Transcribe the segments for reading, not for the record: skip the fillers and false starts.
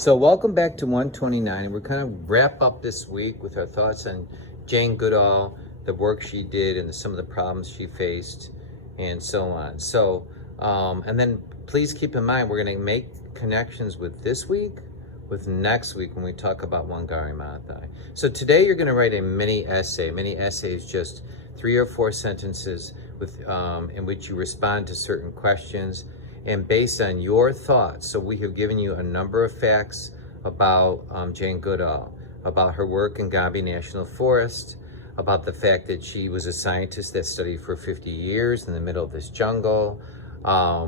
So welcome back to 129, and we're kind of wrap up this week with our thoughts on Jane Goodall, the work she did and some of the problems she faced and so on. So, and then please keep in mind, we're going to make connections with this week, with next week when we talk about Wangari Maathai. So today you're going to write a mini essay. Mini essay is just 3 or 4 sentences with in which you respond to certain questions and based on your thoughts. So we have given you a number of facts about Jane Goodall, about her work in Gombe National Forest, about the fact that she was a scientist that studied for 50 years in the middle of this jungle.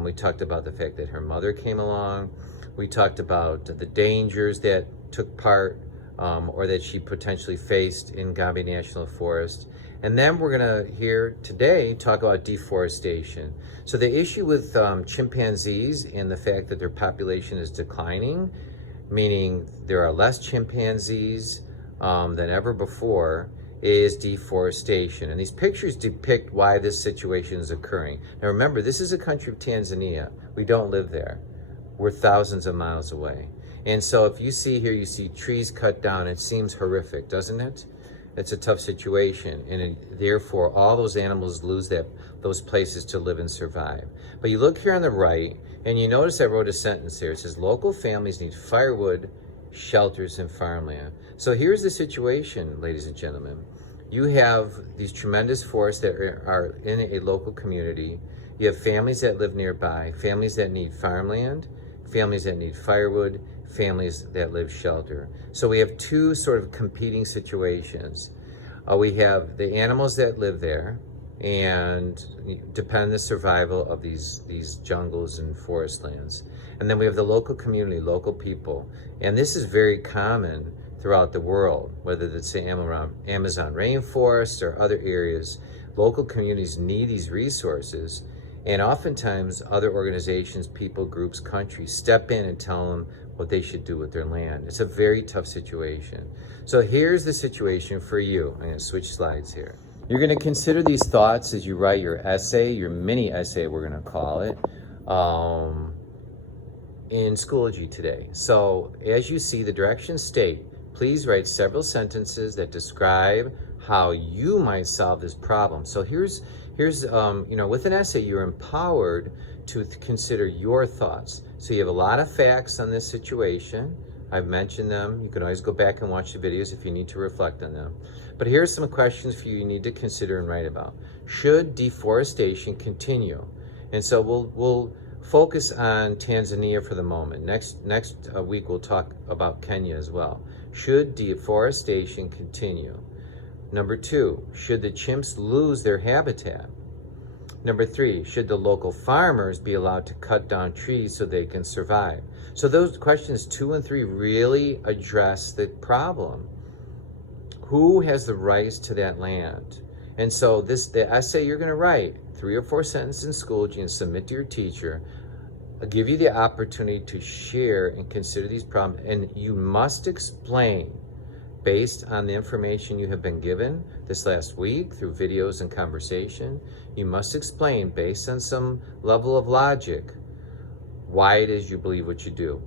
We talked about the fact that her mother came along. We talked about the dangers that took part or that she potentially faced in Gombe National Forest. And then we're gonna here today talk about deforestation. So the issue with chimpanzees and the fact that their population is declining, meaning there are less chimpanzees than ever before, is deforestation. And these pictures depict why this situation is occurring. Now remember, this is a country of Tanzania. We don't live there. We're thousands of miles away. And so if you see here, you see trees cut down, it seems horrific, doesn't it? It's a tough situation, and therefore all those animals lose those places to live and survive. But you look here on the right, and you notice I wrote a sentence here. It says, local families need firewood, shelters, and farmland. So here's the situation, ladies and gentlemen. You have these tremendous forests that are in a local community. You have families that live nearby, families that need farmland, families that need firewood, families that live shelter. So we have two sort of competing situations. We have the animals that live there and depend on the survival of these jungles and forest lands. And then we have the local community, local people. And this is very common throughout the world, whether it's the Amazon rainforest or other areas. Local communities need these resources. And oftentimes other organizations, people, groups, countries step in and tell them what they should do with their land. It's a very tough situation. So here's the situation for you. I'm going to switch slides here. You're going to consider these thoughts as you write your essay, your mini essay, we're going to call it, in Schoology today. So as you see, the directions state, please write several sentences that describe how you might solve this problem. So here's with an essay, you're empowered to consider your thoughts. So you have a lot of facts on this situation. I've mentioned them. You can always go back and watch the videos if you need to reflect on them. But here are some questions for you need to consider and write about. Should deforestation continue? And so we'll focus on Tanzania for the moment. Next week we'll talk about Kenya as well. Should deforestation continue? Number 2, should the chimps lose their habitat? Number 3, should the local farmers be allowed to cut down trees so they can survive? So those questions 2 and 3 really address the problem. Who has the rights to that land? And so the essay you're going to write, 3 or 4 sentences in Schoology and submit to your teacher, I'll give you the opportunity to share and consider these problems. And you must explain, based on the information you have been given this last week through videos and conversation, you must explain based on some level of logic why it is you believe what you do.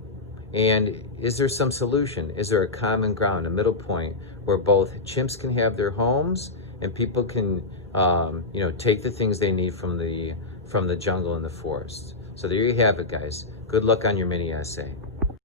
And is there some solution? Is there a common ground, a middle point where both chimps can have their homes and people can take the things they need from the jungle and the forest? So there you have it, guys. Good luck on your mini essay.